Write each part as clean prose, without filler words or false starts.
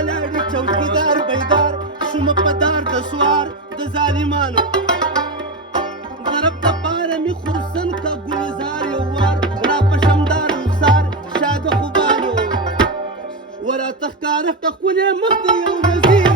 ولاړې چوکیدار بیدار شومه په دار د سوار د ظالمانو غرب د پاره مې خرسن که ګلزار یو وار را په شمدار رخسار شاده خوبانو وراته ښکاره که ښکلی مخ د یو وزیر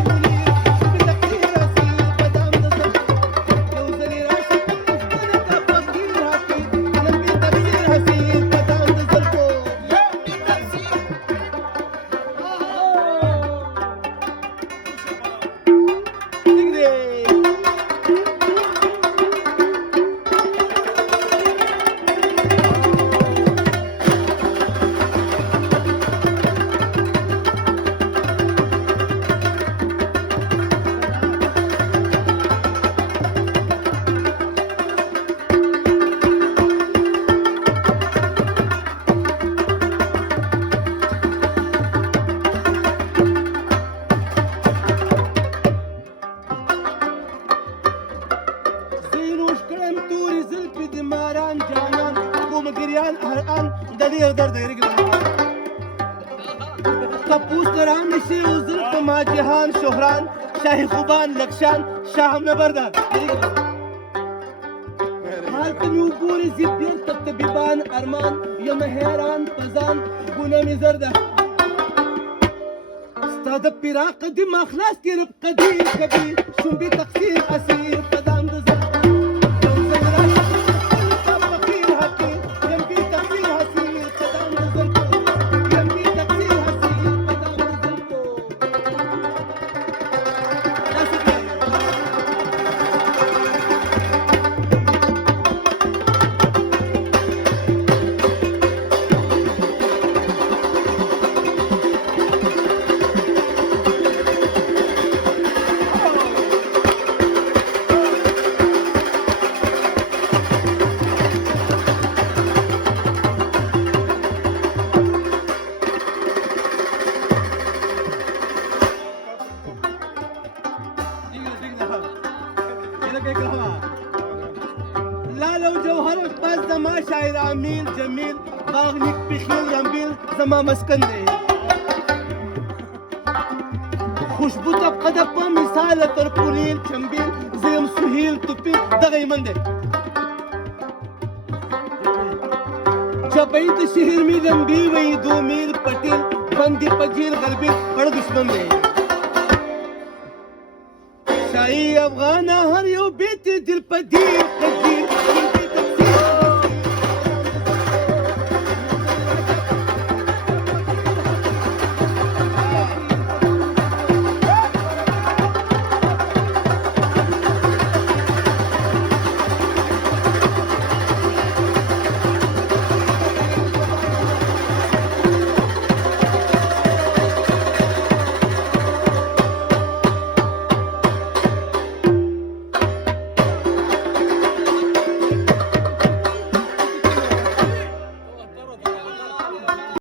شاهی خوبان لکشان شاه مبردار حال ته مې وګورې زه بېرته طبیبان ارمان یم حیران پزان ګونه مې زر ده ستا د فراق دماغ خلاص کې رب قدیر کبیر شومبې تقسیم اسیر قدام د زر یو ځل راشه فقیر حقیر یم بې تقسیر حسیر قدام د زر یم بې تقسیر حسیر قدام د زر زما مسکن دی خوشبو طبقه ده په مثال تر پولیل چمبیل زه یم سهیل توپیر دغه یمن دی چپی د شهر می لمبی وی 2 میل پټیل بندي پجیر غربي پړ دشمن دی شاهي افغان هر یو بیت دل پدیر قدیر